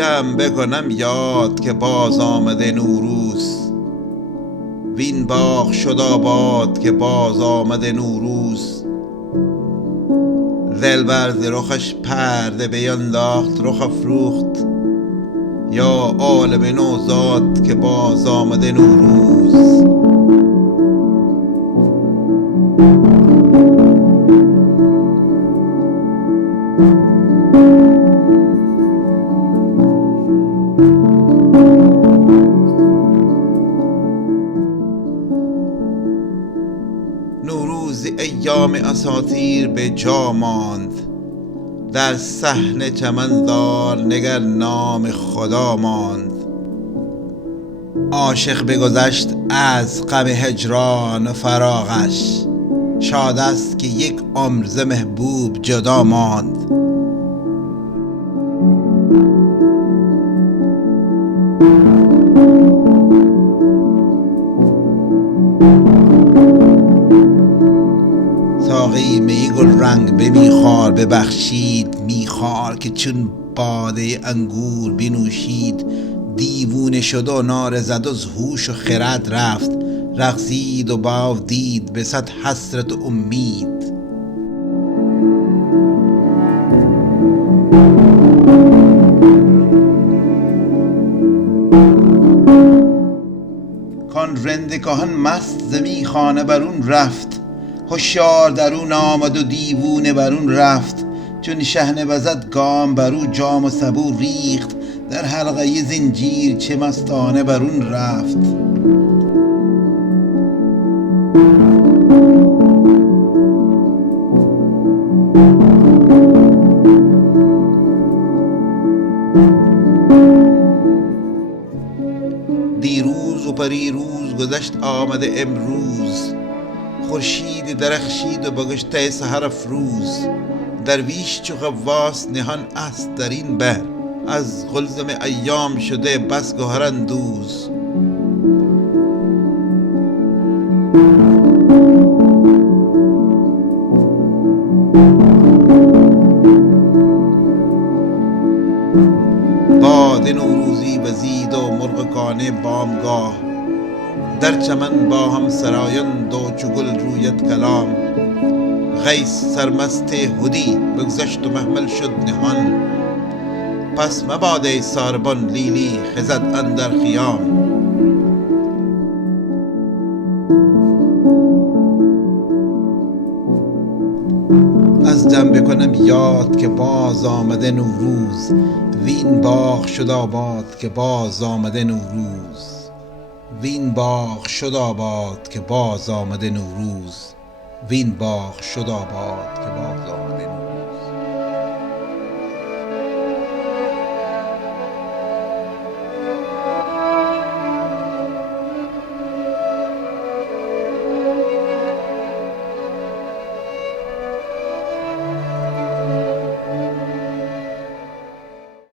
جمع بکنم یاد که باز آمده نوروز. وین باغ شد آباد که باز آمده نوروز. دلبر ز رخش پرده بینداخت رخ افروخت. یا عالم نوزاد که باز آمده نوروز. نوروز ایام اساطیر به جا ماند. در صحن چمنزار نگر نام خدا ماند. عاشق بگذشت از غم هجران و فراقش. شاد است که یک عمر ز محبوب جدا ماند. ساقی می گل رنگ به میخوار ببخشید میخوار که چون باده انگور بنوشید. دیوونه شد و ناره زد و هوش و خرد رفت. رقصید و باو دید به صد حسرت و امید. کان رند کهن مست ز میخانه برون رفت. هوشیار درون آمد و دیوونه برون رفت. چون شحنه بزد گام برو جام و سبو ریخت. در حلقه زنجیر چه مستانه برون رفت. دیروز و پریروز گذشت آمده امروز. خورشید درخشید و بگشته سحر افروز. درویش چو غواص نهان است در این بحر. از قلزم ایام شده بس گهر اندوز. باد نوروزی وزید و مرغکانه بامگاه. در چمن با هم سرایند و چو گل رویت کلام. قیس سرمست هدی بگذشت و محمل شد نهان. پس مباد ای ساربان لیلی خزد اندر خیام. از جمع بکنم یاد که باز آمده نوروز. وین باغ شد آباد که باز آمده نوروز. وین باغ شد آباد که باز آمده نوروز. وین باغ شد آباد که باز آمده نوروز.